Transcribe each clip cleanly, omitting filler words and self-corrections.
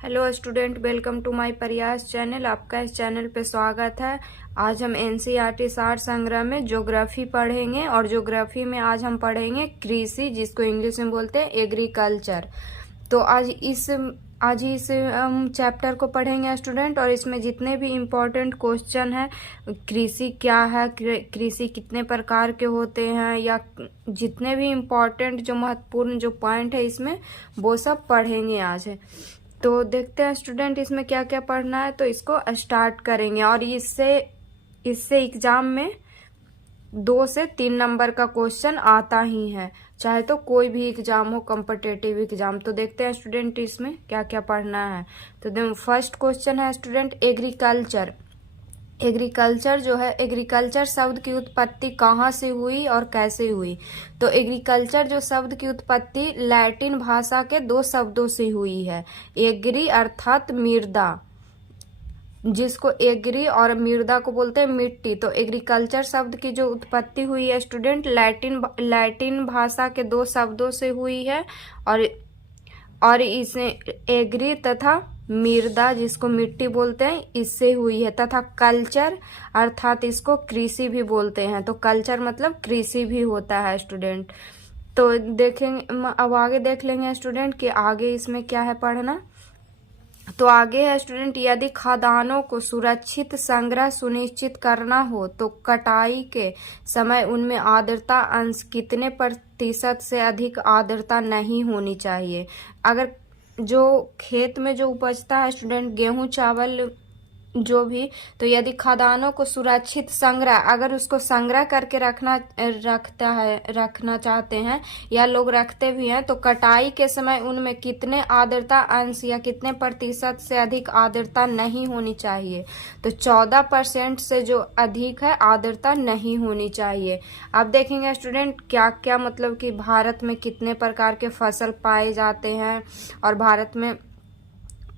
Hello student, welcome to my Prayas channel. आपका इस channel पे स्वागत है। आज हम एनसीईआरटी सार संग्रह में ज्योग्राफी पढ़ेंगे और ज्योग्राफी में आज हम पढ़ेंगे कृषि, जिसको इंग्लिश में बोलते हैं एग्रीकल्चर। तो आज इस चैप्टर को पढ़ेंगे स्टूडेंट, और इसमें जितने भी इम्पोर्टेंट क्वेश्चन है, कृषि क्या है, कृषि कितने प्रकार के होते हैं, या जितने भी इम्पोर्टेंट जो महत्वपूर्ण जो पॉइंट है इसमें, वो सब पढ़ेंगे आज। तो देखते हैं स्टूडेंट इसमें क्या क्या पढ़ना है। तो इसको स्टार्ट करेंगे, और इससे एग्जाम में 2 से 3 नंबर का क्वेश्चन आता ही है, चाहे तो कोई भी एग्जाम हो, कॉम्पिटिटिव एग्जाम। तो देखते हैं स्टूडेंट इसमें क्या क्या पढ़ना है। तो फर्स्ट क्वेश्चन है स्टूडेंट एग्रीकल्चर। एग्रीकल्चर जो है, एग्रीकल्चर शब्द की उत्पत्ति कहाँ से हुई और कैसे हुई? तो एग्रीकल्चर जो शब्द की उत्पत्ति लैटिन भाषा के 2 शब्दों से हुई है। एग्री अर्थात मृदा, जिसको एग्री और मृदा को बोलते हैं मिट्टी। तो एग्रीकल्चर शब्द की जो उत्पत्ति हुई है स्टूडेंट, लैटिन भाषा के 2 शब्दों से हुई है, और इसे एग्री तथा मृदा, जिसको मिट्टी बोलते हैं, इससे हुई है। तथा कल्चर अर्थात इसको कृषि भी बोलते हैं। तो कल्चर मतलब कृषि भी होता है स्टूडेंट। तो देखेंगे, अब आगे देख लेंगे स्टूडेंट कि आगे इसमें क्या है पढ़ना। तो आगे है स्टूडेंट, यदि खदानों को सुरक्षित संग्रह सुनिश्चित करना हो तो कटाई के समय उनमें आर्द्रता अंश कितने प्रतिशत से अधिक आर्द्रता नहीं होनी चाहिए? अगर जो खेत में जो उपजता है स्टूडेंट, गेहूं चावल जो भी, तो यदि खदानों को सुरक्षित संग्रह, अगर उसको संग्रह करके रखना चाहते हैं, या लोग रखते भी हैं, तो कटाई के समय उनमें कितने आर्द्रता अंश या कितने प्रतिशत से अधिक आर्द्रता नहीं होनी चाहिए? तो 14% से जो अधिक है आर्द्रता नहीं होनी चाहिए। अब देखेंगे स्टूडेंट क्या क्या, मतलब कि भारत में कितने प्रकार के फसल पाए जाते हैं और भारत में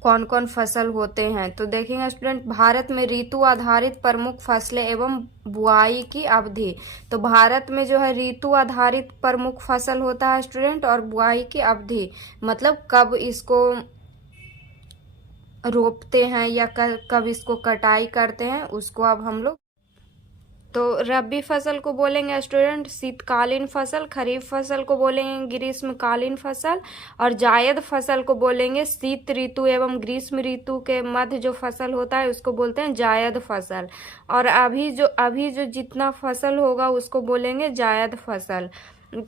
कौन कौन फसल होते हैं। तो देखेंगे स्टूडेंट, भारत में ऋतु आधारित प्रमुख फसलें एवं बुआई की अवधि। तो भारत में जो है ऋतु आधारित प्रमुख फसल होता है स्टूडेंट, और बुआई की अवधि मतलब कब इसको रोपते हैं या कब इसको कटाई करते हैं, उसको अब हम लोग। तो रबी फसल को बोलेंगे स्टूडेंट शीतकालीन फसल, खरीफ फसल को बोलेंगे ग्रीष्मकालीन फसल, और जायद फसल को बोलेंगे शीत ऋतु एवं ग्रीष्म ऋतु के मध्य जो फसल होता है उसको बोलते हैं जायद फसल। और अभी जो जितना फसल होगा उसको बोलेंगे जायद फसल।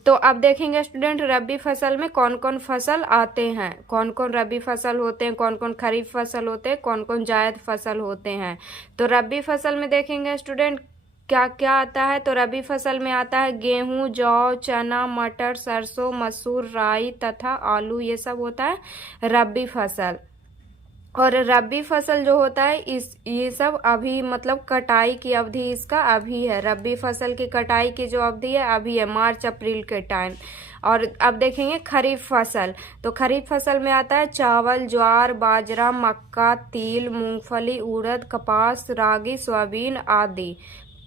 तो अब देखेंगे स्टूडेंट रबी फसल में कौन कौन फसल आते हैं, कौन कौन रबी फसल होते हैं, कौन कौन खरीफ फसल होते हैं, कौन कौन जायद फसल होते हैं। तो रबी फसल में देखेंगे स्टूडेंट क्या क्या आता है। तो रबी फसल में आता है गेहूं, जौ, चना, मटर, सरसों, मसूर, राई तथा आलू, ये सब होता है रबी फसल। और रबी फसल जो होता है ये सब अभी, मतलब कटाई की अवधि इसका अभी है। रबी फसल की कटाई की जो अवधि है अभी है, मार्च अप्रैल के टाइम। और अब देखेंगे खरीफ फसल। तो खरीफ फसल में आता है चावल, ज्वार, बाजरा, मक्का, तिल, मूंगफली, उड़द, कपास, रागी, सोयाबीन आदि।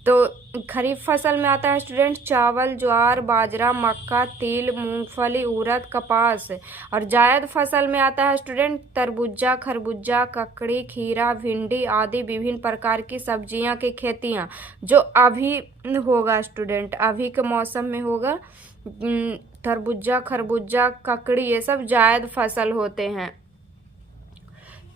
तो खरीफ फसल में आता है स्टूडेंट चावल, ज्वार, बाजरा, मक्का, तिल, मूंगफली, उड़द, कपास। और जायद फसल में आता है स्टूडेंट तरबूजा, खरबूजा, ककड़ी, खीरा, भिंडी आदि विभिन्न प्रकार की सब्जियां की खेतियां, जो अभी होगा स्टूडेंट, अभी के मौसम में होगा। तरबूजा, खरबूजा, ककड़ी, ये सब जायद फसल होते हैं।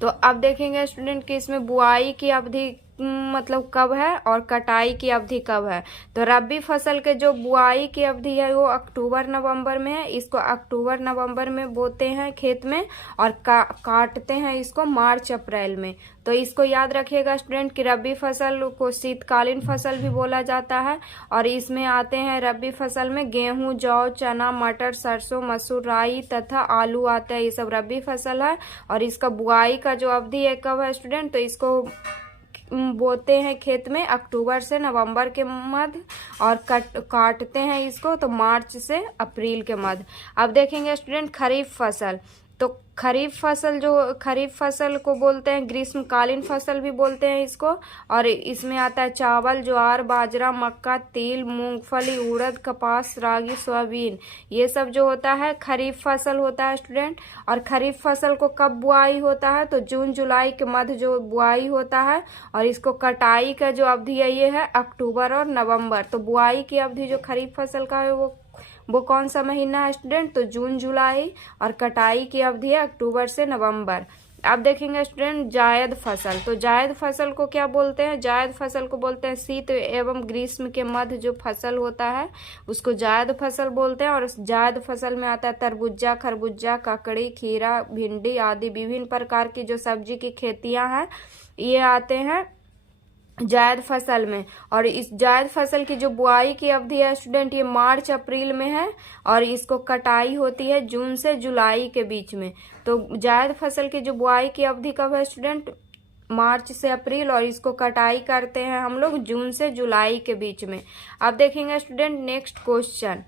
तो अब देखेंगे स्टूडेंट कि इसमें बुआई की अवधि मतलब कब है और कटाई की अवधि कब है। तो रबी फसल के जो बुआई की अवधि है वो अक्टूबर नवंबर में है। इसको अक्टूबर नवंबर में बोते हैं खेत में, और काटते हैं इसको मार्च अप्रैल में। तो इसको याद रखिएगा स्टूडेंट कि रबी फसल को शीतकालीन फसल भी बोला जाता है। और इसमें आते हैं रबी फसल में गेहूं, जौ, चना, मटर, सरसों, मसूर, राई तथा आलू आते हैं। ये सब रबी फसल है। और इसका बुआई का जो अवधि है कब है स्टूडेंट, तो इसको बोते हैं खेत में अक्टूबर से नवंबर के मध्य, और काटते हैं इसको तो मार्च से अप्रैल के मध्य। अब देखेंगे स्टूडेंट खरीफ फसल। तो खरीफ फसल को बोलते हैं ग्रीष्मकालीन फसल भी बोलते हैं इसको। और इसमें आता है चावल, ज्वार, बाजरा, मक्का, तिल, मूंगफली, उड़द, कपास, रागी, सोयाबीन, ये सब जो होता है खरीफ फसल होता है स्टूडेंट। और खरीफ फसल को कब बुआई होता है, तो जून जुलाई के मध्य जो बुआई होता है। और इसको कटाई का जो अवधि है ये है अक्टूबर और नवंबर। तो बुआई की अवधि जो खरीफ फसल का है वो कौन सा महीना है स्टूडेंट, तो जून जुलाई। और कटाई की अवधि है अक्टूबर से नवंबर। अब देखेंगे स्टूडेंट जायद फसल। तो जायद फसल को क्या बोलते हैं, जायद फसल को बोलते हैं शीत एवं ग्रीष्म के मध्य जो फसल होता है उसको जायद फसल बोलते हैं। और जायद फसल में आता है तरबूजा, खरबूजा, ककड़ी, खीरा, भिंडी आदि विभिन्न प्रकार की जो सब्जी की खेतियां हैं ये आते हैं जायद फसल में। और इस जायद फसल की जो बुआई की अवधि है स्टूडेंट ये मार्च अप्रैल में है। और इसको कटाई होती है जून से जुलाई के बीच में। तो जायद फसल की जो बुआई की अवधि कब है स्टूडेंट, मार्च से अप्रैल। और इसको कटाई करते हैं हम लोग जून से जुलाई के बीच में। अब देखेंगे स्टूडेंट नेक्स्ट क्वेश्चन।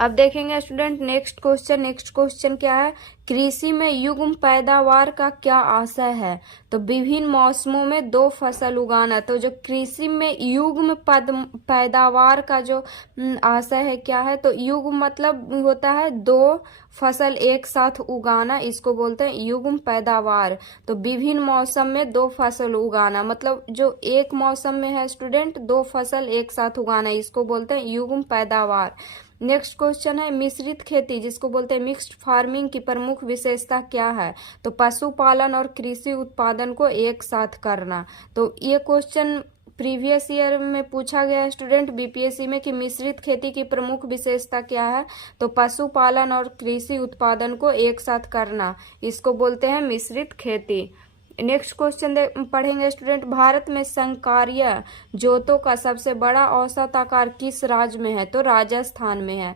अब देखेंगे स्टूडेंट नेक्स्ट क्वेश्चन क्या है, कृषि में युग्म पैदावार का क्या आशय है। तो विभिन्न मौसमों में दो फसल उगाना। तो जो कृषि में युग्म पैदावार का जो आशय है क्या है, तो युग्म मतलब होता है दो फसल एक साथ उगाना, इसको बोलते हैं युग्म पैदावार। तो विभिन्न मौसम में दो फसल उगाना मतलब जो एक मौसम में है स्टूडेंट दो फसल एक साथ उगाना, इसको बोलते हैं युग्म पैदावार। नेक्स्ट क्वेश्चन है मिश्रित खेती जिसको बोलते हैं मिक्स्ड फार्मिंग की प्रमुख विशेषता क्या है। तो पशुपालन और कृषि उत्पादन को एक साथ करना। तो ये क्वेश्चन प्रीवियस ईयर में पूछा गया है स्टूडेंट बीपीएससी में कि मिश्रित खेती की प्रमुख विशेषता क्या है। तो पशुपालन और कृषि उत्पादन को एक साथ करना, इसको बोलते हैं मिश्रित खेती। नेक्स्ट क्वेश्चन पढ़ेंगे स्टूडेंट, भारत में संकार्य जोतों का सबसे बड़ा औसत आकार किस राज्य में है। तो राजस्थान में है।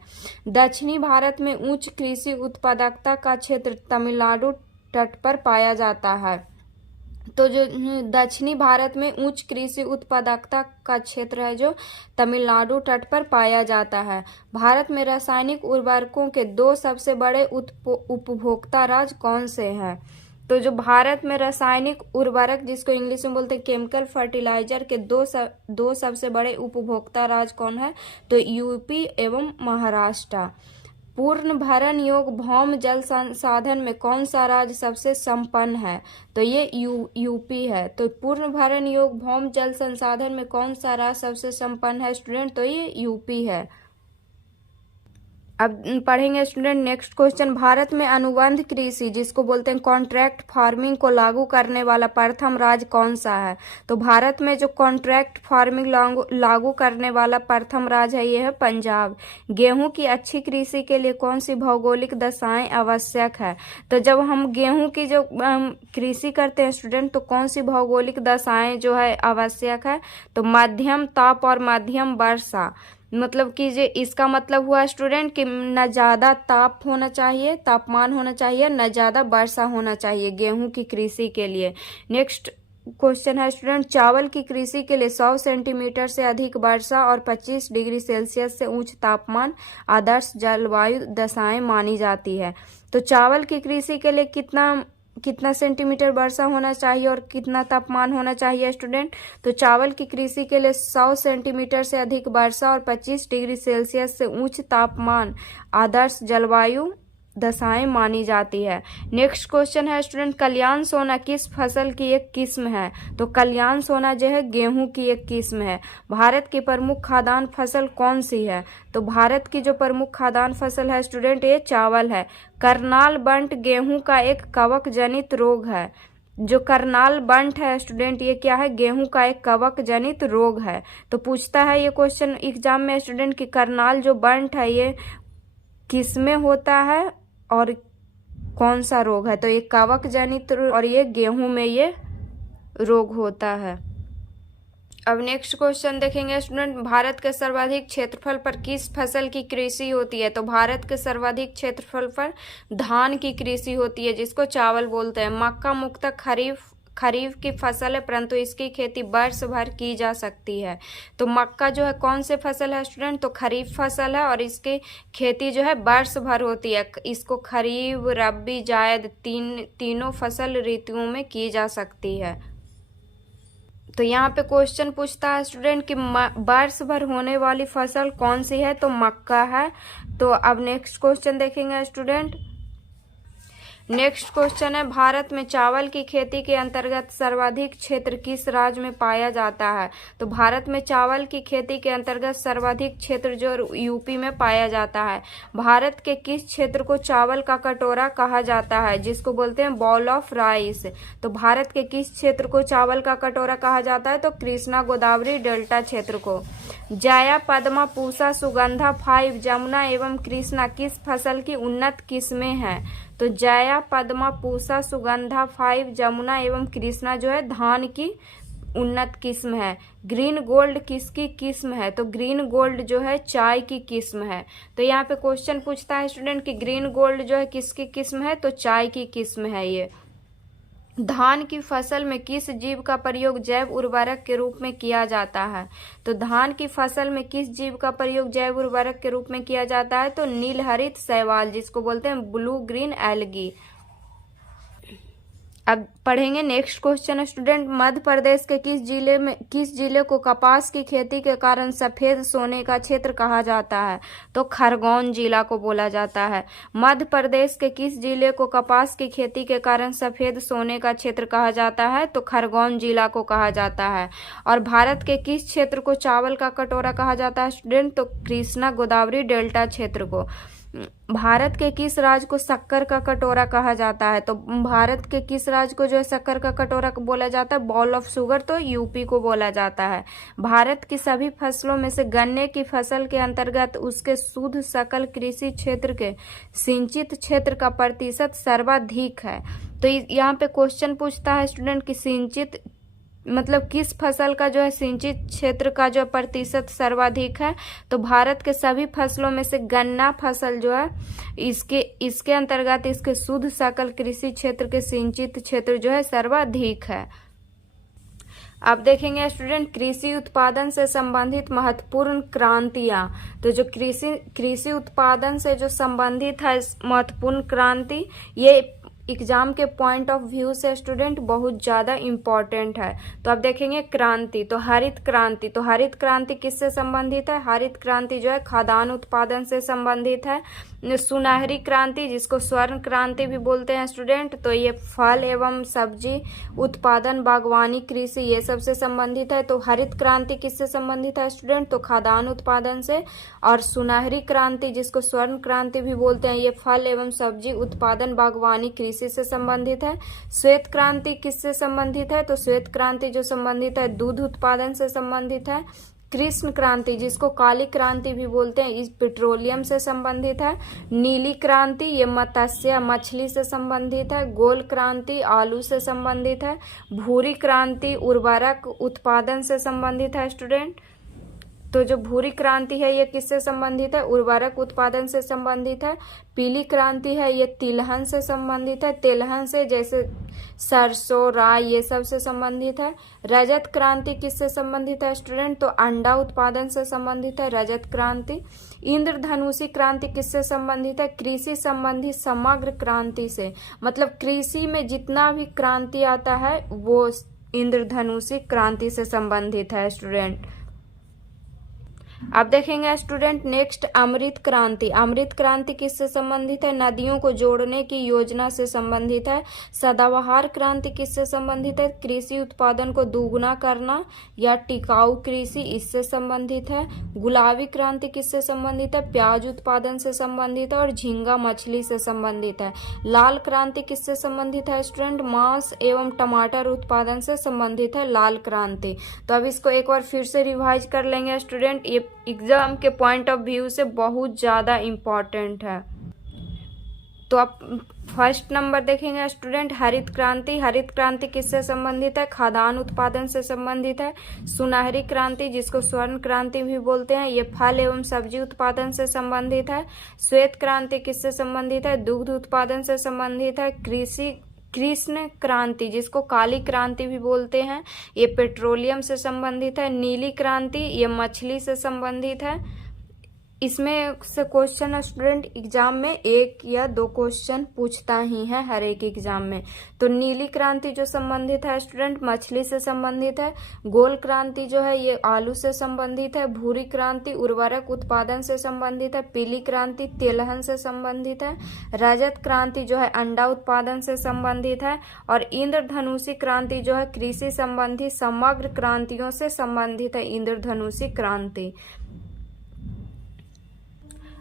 दक्षिणी भारत में उच्च कृषि उत्पादकता का क्षेत्र तमिलनाडु तट पर पाया जाता है। तो जो दक्षिणी भारत में उच्च कृषि उत्पादकता का क्षेत्र है जो तमिलनाडु तट पर पाया जाता है। भारत में रासायनिक उर्वरकों के दो सबसे बड़े उपभोक्ता राज्य कौन से हैं। तो जो भारत में रासायनिक उर्वरक जिसको इंग्लिश में बोलते हैं केमिकल फर्टिलाइजर के दो सबसे बड़े उपभोक्ता राज्य कौन है, तो यूपी एवं महाराष्ट्र। पूर्ण भरण योग्य भौम जल संसाधन में कौन सा राज्य सबसे संपन्न है, तो ये यूपी है। तो पूर्ण भरण योग्य भौम जल संसाधन में कौन सा राज्य सबसे संपन्न है स्टूडेंट, तो ये यूपी है। अब पढ़ेंगे स्टूडेंट नेक्स्ट क्वेश्चन, भारत में अनुबंध कृषि जिसको बोलते हैं कॉन्ट्रैक्ट फार्मिंग को लागू करने वाला प्रथम राज्य कौन सा है। तो भारत में जो कॉन्ट्रैक्ट फार्मिंग लागू करने वाला प्रथम राज्य है ये है पंजाब। गेहूं की अच्छी कृषि के लिए कौन सी भौगोलिक दशाएं आवश्यक है। तो जब हम गेहूं की जो कृषि करते हैं स्टूडेंट तो कौन सी भौगोलिक दशाएं जो है आवश्यक है, तो मध्यम ताप और मध्यम वर्षा। मतलब कि जो इसका मतलब हुआ स्टूडेंट कि न ज़्यादा तापमान होना चाहिए न ज़्यादा वर्षा होना चाहिए गेहूं की कृषि के लिए। नेक्स्ट क्वेश्चन है स्टूडेंट, चावल की कृषि के लिए 100 सेंटीमीटर से अधिक वर्षा और 25 डिग्री सेल्सियस से उच्च तापमान आदर्श जलवायु दशाएं मानी जाती है। तो चावल की कृषि के लिए कितना सेंटीमीटर वर्षा होना चाहिए और कितना तापमान होना चाहिए स्टूडेंट, तो चावल की कृषि के लिए 100 सेंटीमीटर से अधिक वर्षा और 25 डिग्री सेल्सियस से उच्च तापमान आदर्श जलवायु दशाएं मानी जाती है। नेक्स्ट क्वेश्चन है स्टूडेंट, कल्याण सोना किस फसल की एक किस्म है। तो कल्याण सोना जो है गेहूं की एक किस्म है। भारत की प्रमुख खाद्यान्न फसल कौन सी है। तो भारत की जो प्रमुख खाद्यान्न फसल है स्टूडेंट ये चावल है। करनाल बंट गेहूं का एक कवक जनित रोग है। जो करनाल बंट है स्टूडेंट ये क्या है, गेहूं का एक कवक जनित रोग है। तो पूछता है ये क्वेश्चन एग्जाम में स्टूडेंट कि करनाल जो बंट है ये किस में होता है और कौन सा रोग है। तो ये कवक जनित और ये गेहूं में ये रोग होता है। अब नेक्स्ट क्वेश्चन देखेंगे स्टूडेंट, भारत के सर्वाधिक क्षेत्रफल पर किस फसल की कृषि होती है। तो भारत के सर्वाधिक क्षेत्रफल पर धान की कृषि होती है जिसको चावल बोलते हैं। मक्का मुख्यतः खरीफ की फसल है, परंतु इसकी खेती वर्ष भर की जा सकती है। तो मक्का जो है कौन से फसल है स्टूडेंट, तो खरीफ फसल है और इसकी खेती जो है वर्ष भर होती है। इसको खरीफ, रबी, जायद तीनों फसल ऋतुओं में की जा सकती है। तो यहाँ पे क्वेश्चन पूछता है स्टूडेंट कि वर्ष भर होने वाली फसल कौन सी है, तो मक्का है। तो अब नेक्स्ट क्वेश्चन देखेंगे स्टूडेंट। नेक्स्ट क्वेश्चन है, भारत में चावल की खेती के अंतर्गत सर्वाधिक क्षेत्र किस राज्य में पाया जाता है। तो भारत में चावल की खेती के अंतर्गत सर्वाधिक क्षेत्र जो यूपी में पाया जाता है। भारत के किस क्षेत्र को चावल का कटोरा कहा जाता है, जिसको बोलते हैं बॉल ऑफ राइस। तो भारत के किस क्षेत्र को चावल का कटोरा कहा जाता है, तो कृष्णा गोदावरी डेल्टा क्षेत्र को। जया, पद्मा, पूसा, सुगंधा 5, जमुना एवं कृष्णा किस फसल की उन्नत किस्में हैं। तो जया, पद्मा, पूसा, सुगंधा 5, जमुना एवं कृष्णा जो है धान की उन्नत किस्म है। ग्रीन गोल्ड किसकी किस्म है, तो ग्रीन गोल्ड जो है चाय की किस्म है। तो यहाँ पे क्वेश्चन पूछता है स्टूडेंट कि ग्रीन गोल्ड जो है किसकी किस्म है, तो चाय की किस्म है ये। धान की फसल में किस जीव का प्रयोग जैव उर्वरक के रूप में किया जाता है। तो धान की फसल में किस जीव का प्रयोग जैव उर्वरक के रूप में किया जाता है, तो नीलहरित शैवाल, जिसको बोलते हैं ब्लू ग्रीन एल्गी। अब पढ़ेंगे next question student. Madhya Pradesh के किस जिले को कपास की खेती के कारण सफेद सोने का क्षेत्र कहा जाता है, तो खरगोन जिला को बोला जाता है। मध्य प्रदेश के किस जिले को कपास की खेती के कारण सफेद सोने का क्षेत्र कहा जाता है, तो खरगोन जिला को कहा जाता है। और भारत के किस क्षेत्र को चावल का कटोरा कहा जाता है स्टूडेंट, तो कृष्णा गोदावरी डेल्टा क्षेत्र को। भारत के किस राज्य को शक्कर का कटोरा कहा जाता है, तो भारत के किस राज्य को जो है शक्कर का कटोरा बोला जाता है, बॉल ऑफ शुगर, तो यूपी को बोला जाता है। भारत की सभी फसलों में से गन्ने की फसल के अंतर्गत उसके शुद्ध सकल कृषि क्षेत्र के सिंचित क्षेत्र का प्रतिशत सर्वाधिक है। तो यहाँ पे क्वेश्चन पूछता है स्टूडेंट कि सिंचित मतलब किस फसल का जो है सिंचित क्षेत्र का जो प्रतिशत सर्वाधिक है। तो भारत के सभी फसलों में से गन्ना फसल जो है इसके अंतर्गत इसके शुद्ध सकल कृषि क्षेत्र के सिंचित क्षेत्र जो है सर्वाधिक है। अब देखेंगे स्टूडेंट कृषि उत्पादन से संबंधित महत्वपूर्ण क्रांतियां। तो जो कृषि उत्पादन से जो संबंधित है महत्वपूर्ण क्रांति, ये एग्जाम के पॉइंट ऑफ व्यू से स्टूडेंट बहुत ज़्यादा इम्पॉर्टेंट है। तो अब देखेंगे क्रांति, तो हरित क्रांति। तो हरित क्रांति किससे संबंधित है, हरित क्रांति जो है खाद्यान्न उत्पादन से संबंधित है। सुनहरी क्रांति, जिसको स्वर्ण क्रांति भी बोलते हैं स्टूडेंट, तो ये फल एवं सब्जी उत्पादन, बागवानी, कृषि, ये सब से संबंधित है। तो हरित क्रांति किससे संबंधित है स्टूडेंट, तो खाद्यान्न उत्पादन से। और सुनहरी क्रांति, जिसको स्वर्ण क्रांति भी बोलते हैं, ये फल एवं सब्जी उत्पादन, बागवानी, कृषि से संबंधित है। श्वेत क्रांति किससे संबंधित है, तो श्वेत क्रांति जो संबंधित है दूध उत्पादन से संबंधित है। कृष्ण क्रांति, जिसको काली क्रांति भी बोलते हैं, इस पेट्रोलियम से संबंधित है। नीली क्रांति, ये मत्स्य मछली से संबंधित है। गोल क्रांति आलू से संबंधित है। भूरी क्रांति उर्वरक उत्पादन से संबंधित है स्टूडेंट। तो जो भूरी क्रांति है ये किससे संबंधित है, उर्वरक उत्पादन से संबंधित है। पीली क्रांति है ये तिलहन से संबंधित है, तिलहन से जैसे सरसों, राई, ये सब से संबंधित है। रजत क्रांति किससे संबंधित है स्टूडेंट, तो अंडा उत्पादन से संबंधित है रजत क्रांति। इंद्रधनुषी क्रांति किससे संबंधित है, कृषि संबंधी समग्र क्रांति से। मतलब कृषि में जितना भी क्रांति आता है वो इंद्रधनुषी क्रांति से संबंधित है स्टूडेंट। अब देखेंगे स्टूडेंट नेक्स्ट अमृत क्रांति। अमृत क्रांति किससे संबंधित है, नदियों को जोड़ने की योजना से संबंधित है। सदाबहार क्रांति किससे संबंधित है, कृषि उत्पादन को दोगुना करना या टिकाऊ कृषि, इससे संबंधित है। गुलाबी क्रांति किससे संबंधित है, प्याज उत्पादन से संबंधित है और झींगा मछली से संबंधित है। लाल क्रांति किससे संबंधित है स्टूडेंट, मांस एवं टमाटर उत्पादन से संबंधित है लाल क्रांति। तो अब इसको एक बार फिर से रिवाइज कर लेंगे स्टूडेंट, ये एग्जाम के पॉइंट ऑफ व्यू से बहुत ज़्यादा इम्पॉर्टेंट है। तो आप फर्स्ट नंबर देखेंगे स्टूडेंट हरित क्रांति। हरित क्रांति किससे संबंधित है, खाद्यान्न उत्पादन से संबंधित है। सुनहरी क्रांति, जिसको स्वर्ण क्रांति भी बोलते हैं, ये फल एवं सब्जी उत्पादन से संबंधित है। श्वेत क्रांति किससे संबंधित है, दुग्ध उत्पादन से संबंधित है। कृषि कृष्ण क्रांति, जिसको काली क्रांति भी बोलते हैं, ये पेट्रोलियम से संबंधित है। नीली क्रांति ये मछली से संबंधित है। इसमें से क्वेश्चन स्टूडेंट एग्जाम में 1 या 2 क्वेश्चन पूछता ही है हर एक एग्जाम में। तो नीली क्रांति जो संबंधित है स्टूडेंट मछली से संबंधित है। गोल क्रांति जो है ये आलू से संबंधित है। भूरी क्रांति उर्वरक उत्पादन से संबंधित है। पीली क्रांति तेलहन से संबंधित है। रजत क्रांति जो है अंडा उत्पादन से संबंधित है। और इंद्रधनुषी क्रांति जो है कृषि संबंधी समग्र क्रांतियों से संबंधित है। इंद्रधनुषी क्रांति।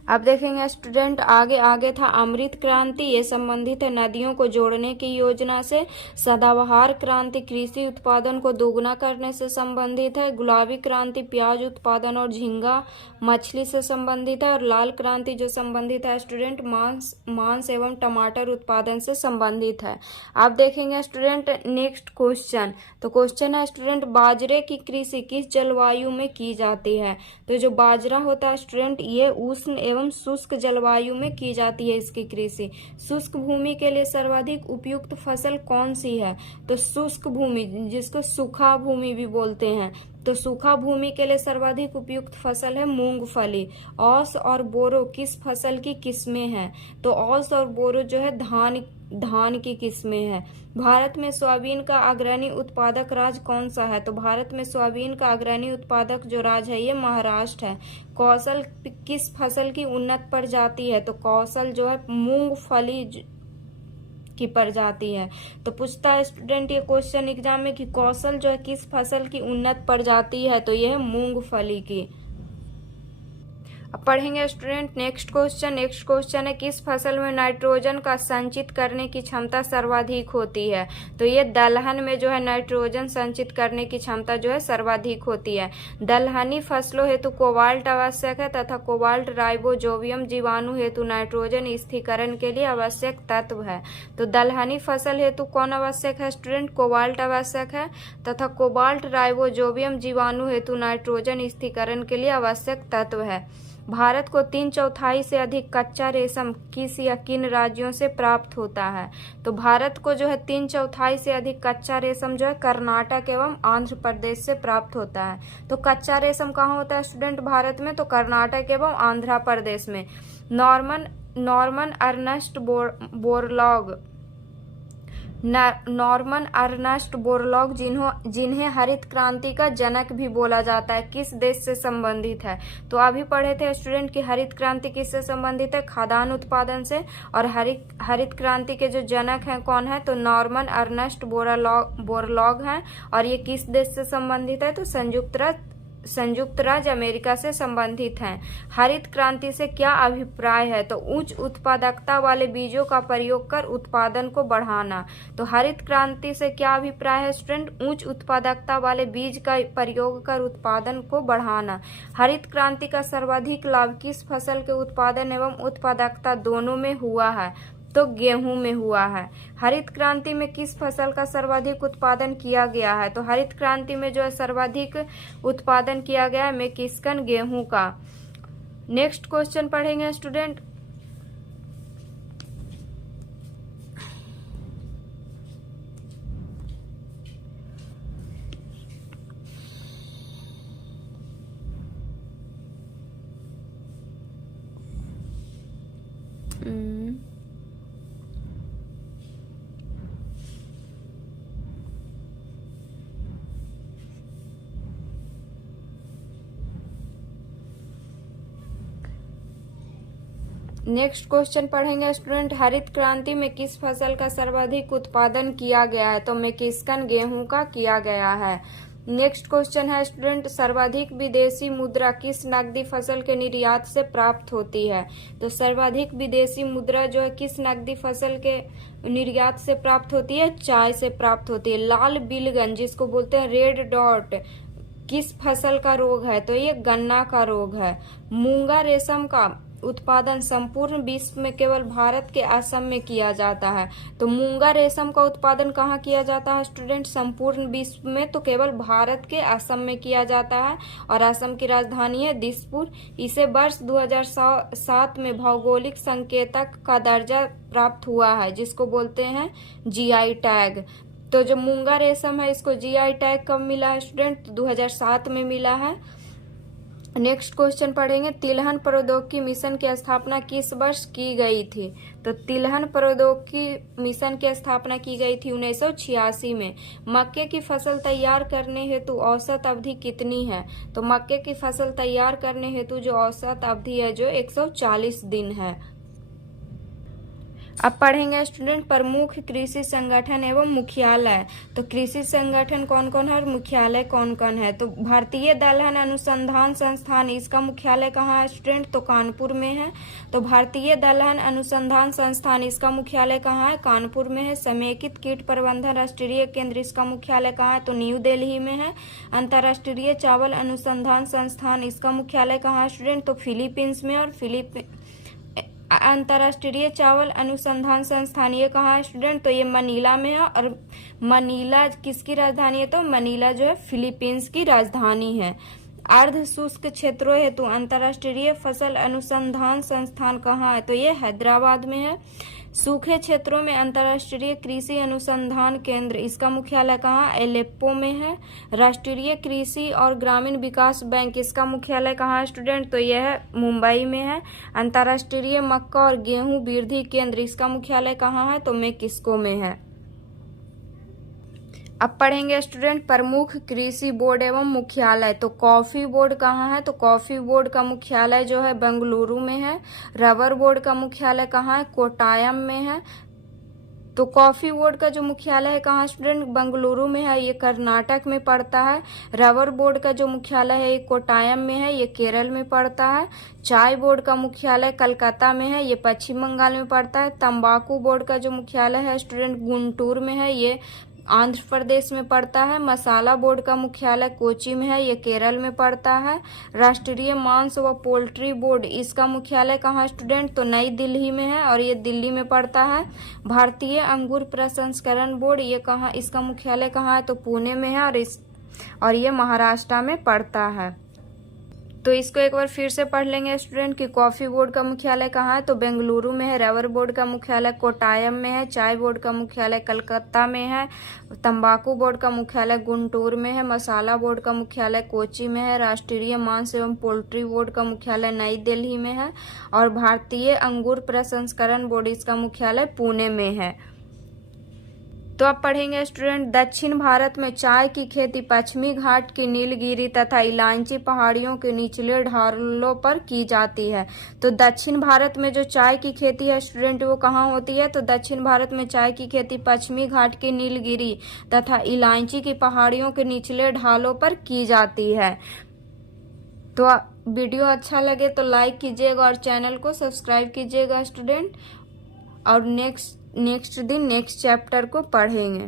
अब देखेंगे स्टूडेंट आगे था अमृत क्रांति, ये संबंधित है नदियों को जोड़ने की योजना से। सदाबहार क्रांति कृषि उत्पादन को दोगुना करने से संबंधित है। गुलाबी क्रांति प्याज उत्पादन और झींगा मछली से संबंधित है। और लाल क्रांति जो संबंधित है स्टूडेंट मांस एवं टमाटर उत्पादन से संबंधित है। अब देखेंगे स्टूडेंट नेक्स्ट क्वेश्चन। तो क्वेश्चन है स्टूडेंट बाजरे की कृषि किस जलवायु में की जाती है। तो जो बाजरा होता है स्टूडेंट ये उष्ण एवं शुष्क जलवायु में की जाती है इसकी कृषि। शुष्क भूमि के लिए सर्वाधिक उपयुक्त फसल कौन सी है। तो शुष्क भूमि जिसको सूखा भूमि भी बोलते हैं, तो सूखा भूमि के लिए सर्वाधिक उपयुक्त फसल है मूंगफली। औस और बोरो किस फसल की किस्में हैं। तो औस और बोरो जो है धान की किस्में हैं। भारत में सोयाबीन का अग्रणी उत्पादक राज्य कौन सा है। तो भारत में सोयाबीन का अग्रणी उत्पादक जो राज्य है ये महाराष्ट्र है। कौशल किस फसल की उन्नत प्रजाति है। तो कौशल जो है मूंगफली की प्रजाति है। तो पूछता है स्टूडेंट ये क्वेश्चन एग्जाम में कि कौशल जो है किस फसल की उन्नत प्रजाति है। तो यह है मूंगफली की। अब पढ़ेंगे स्टूडेंट नेक्स्ट क्वेश्चन है किस फसल में नाइट्रोजन का संचित करने की क्षमता सर्वाधिक होती है। तो ये दलहन में जो है नाइट्रोजन संचित करने की क्षमता जो है सर्वाधिक होती है। दलहनी फसलों हेतु कोबाल्ट आवश्यक है तथा कोबाल्ट राइबोजोबियम जीवाणु हेतु नाइट्रोजन स्थिरीकरण के लिए आवश्यक तत्व है। तो दलहनी फसल हेतु कौन आवश्यक है स्टूडेंट, कोबाल्ट आवश्यक है तथा कोबाल्ट राइबोजोबियम जीवाणु हेतु नाइट्रोजन स्थिरीकरण के लिए आवश्यक तत्व है। भारत को 3/4 से अधिक कच्चा रेशम किस या किन राज्यों से प्राप्त होता है। तो भारत को जो है 3/4 से अधिक कच्चा रेशम जो है कर्नाटक एवं आंध्र प्रदेश से प्राप्त होता है। तो कच्चा रेशम कहाँ होता है स्टूडेंट भारत में, तो कर्नाटक एवं आंध्र प्रदेश में। नॉर्मन अर्नस्ट बोरलॉग जिन्हें हरित क्रांति का जनक भी बोला जाता है किस देश से संबंधित है। तो अभी पढ़े थे स्टूडेंट कि हरित क्रांति किससे संबंधित है, खाद्यान्न उत्पादन से। और हरित क्रांति के जो जनक हैं कौन है, तो नॉर्मन अर्नस्ट बोरलॉग हैं। और ये किस देश से संबंधित है, तो संयुक्त राज्य अमेरिका से संबंधित हैं। हरित क्रांति से क्या अभिप्राय है, तो उच्च उत्पादकता वाले बीजों का प्रयोग कर उत्पादन को बढ़ाना। तो हरित क्रांति से क्या अभिप्राय है स्टूडेंट, उच्च उत्पादकता वाले बीज का प्रयोग कर उत्पादन को बढ़ाना। हरित क्रांति का सर्वाधिक लाभ किस फसल के उत्पादन एवं उत्पादकता दोनों में हुआ है, तो गेहूं में हुआ है। हरित क्रांति में किस फसल का सर्वाधिक उत्पादन किया गया है, तो हरित क्रांति में जो है सर्वाधिक उत्पादन किया गया है मैक्सिकन गेहूं का। नेक्स्ट क्वेश्चन पढ़ेंगे स्टूडेंट। नेक्स्ट क्वेश्चन पढ़ेंगे स्टूडेंट। हरित क्रांति में किस फसल का सर्वाधिक उत्पादन किया गया है, तो मैक्सिकन गेहूं का किया गया है। नेक्स्ट क्वेश्चन है स्टूडेंट, सर्वाधिक विदेशी मुद्रा किस नकदी फसल के निर्यात से प्राप्त होती है। तो सर्वाधिक विदेशी मुद्रा जो है किस नकदी फसल के निर्यात से प्राप्त होती है, चाय से प्राप्त होती है। लाल बिलगन जिसको बोलते हैं रेड डॉट किस फसल का रोग है, तो ये गन्ना का रोग है। मूंगा रेशम का उत्पादन संपूर्ण विश्व में केवल भारत के असम में किया जाता है। तो मूंगा रेशम का उत्पादन कहाँ किया जाता है स्टूडेंट? संपूर्ण विश्व में तो केवल भारत के असम में किया जाता है और असम की राजधानी है दिसपुर। इसे वर्ष 2007 में भौगोलिक संकेतक का दर्जा प्राप्त हुआ है, जिसको बोलते हैं जीआई टैग। तो जो मूंगा रेशम है इसको जीआई टैग कब मिला है स्टूडेंट? 2007 में मिला है। नेक्स्ट क्वेश्चन पढ़ेंगे, तिलहन प्रौद्योगिकी मिशन की स्थापना किस वर्ष की गई थी? तो तिलहन प्रौद्योगिकी मिशन की स्थापना की गई थी 1986 में। मक्के की फसल तैयार करने हेतु औसत अवधि कितनी है? तो मक्के की फसल तैयार करने हेतु जो औसत अवधि है जो 140 दिन है। अब पढ़ेंगे स्टूडेंट, प्रमुख कृषि संगठन एवं मुख्यालय। तो कृषि संगठन कौन कौन है और मुख्यालय कौन कौन है? तो भारतीय दलहन अनुसंधान संस्थान, इसका मुख्यालय कहाँ है स्टूडेंट? तो कानपुर में है। तो भारतीय दलहन अनुसंधान संस्थान, इसका मुख्यालय कहाँ है? कानपुर में है। समेकित कीट प्रबंधन राष्ट्रीय केंद्र, इसका मुख्यालय कहाँ है? तो न्यू दिल्ली में है। अंतर्राष्ट्रीय चावल अनुसंधान संस्थान, इसका मुख्यालय कहाँ है स्टूडेंट? तो फिलीपींस में। और अंतर्राष्ट्रीय चावल अनुसंधान संस्थान ये कहाँ है स्टूडेंट? तो ये मनीला में है। और मनीला किसकी राजधानी है? तो मनीला जो है फिलीपींस की राजधानी है। अर्ध शुष्क क्षेत्रों हेतु अंतर्राष्ट्रीय फसल अनुसंधान संस्थान कहाँ है? तो ये हैदराबाद में है। सूखे क्षेत्रों में अंतर्राष्ट्रीय कृषि अनुसंधान केंद्र, इसका मुख्यालय कहाँ? एलेप्पो में है। राष्ट्रीय कृषि और ग्रामीण विकास बैंक, इसका मुख्यालय कहाँ है स्टूडेंट? तो यह मुंबई में है। अंतर्राष्ट्रीय मक्का और गेहूं वृद्धि केंद्र, इसका मुख्यालय कहाँ है? तो मेक्सिको में है। अब पढ़ेंगे स्टूडेंट, प्रमुख कृषि बोर्ड एवं मुख्यालय। तो कॉफी बोर्ड कहाँ है? तो कॉफी बोर्ड का मुख्यालय जो है बेंगलुरु में है। रबर बोर्ड का मुख्यालय कहाँ है? कोट्टायम में है। तो कॉफी बोर्ड का जो मुख्यालय है कहाँ स्टूडेंट? बेंगलुरु में है, ये कर्नाटक में पड़ता है। रबर बोर्ड का जो मुख्यालय है ये कोट्टायम में है, ये केरल में पड़ता है। चाय बोर्ड का मुख्यालय कलकत्ता में है, ये पश्चिम बंगाल में पड़ता है। तंबाकू बोर्ड का जो मुख्यालय है स्टूडेंट गुंटूर में है, ये आंध्र प्रदेश में पड़ता है। मसाला बोर्ड का मुख्यालय कोची में है, ये केरल में पड़ता है। राष्ट्रीय मांस व पोल्ट्री बोर्ड, इसका मुख्यालय कहाँ स्टूडेंट? तो नई दिल्ली में है और ये दिल्ली में पड़ता है। भारतीय अंगूर प्रसंस्करण बोर्ड, ये कहाँ, इसका मुख्यालय कहाँ है? तो पुणे में है और ये महाराष्ट्र में पड़ता है। तो इसको एक बार फिर से पढ़ लेंगे स्टूडेंट कि कॉफी बोर्ड का मुख्यालय कहाँ है? तो बेंगलुरु में है। रबर बोर्ड का मुख्यालय कोट्टायम में है। चाय बोर्ड का मुख्यालय कलकत्ता में है। तंबाकू बोर्ड का मुख्यालय गुंटूर में है। मसाला बोर्ड का मुख्यालय कोची में है। राष्ट्रीय मांस एवं पोल्ट्री बोर्ड का मुख्यालय नई दिल्ली में है। और भारतीय अंगूर प्रसंस्करण बोर्ड, इसका मुख्यालय पुणे में है। तो अब पढ़ेंगे स्टूडेंट, दक्षिण भारत में चाय की खेती पश्चिमी घाट की नीलगिरी तथा इलायची पहाड़ियों के निचले ढालों पर की जाती है। तो दक्षिण भारत में जो चाय की खेती है स्टूडेंट वो कहाँ होती है? तो दक्षिण भारत में चाय की खेती पश्चिमी घाट की नीलगिरी तथा इलायची की पहाड़ियों के निचले ढालों पर की जाती है। तो वीडियो अच्छा लगे तो लाइक कीजिएगा और चैनल को सब्सक्राइब कीजिएगा स्टूडेंट। और नेक्स्ट दिन नेक्स्ट चैप्टर को पढ़ेंगे।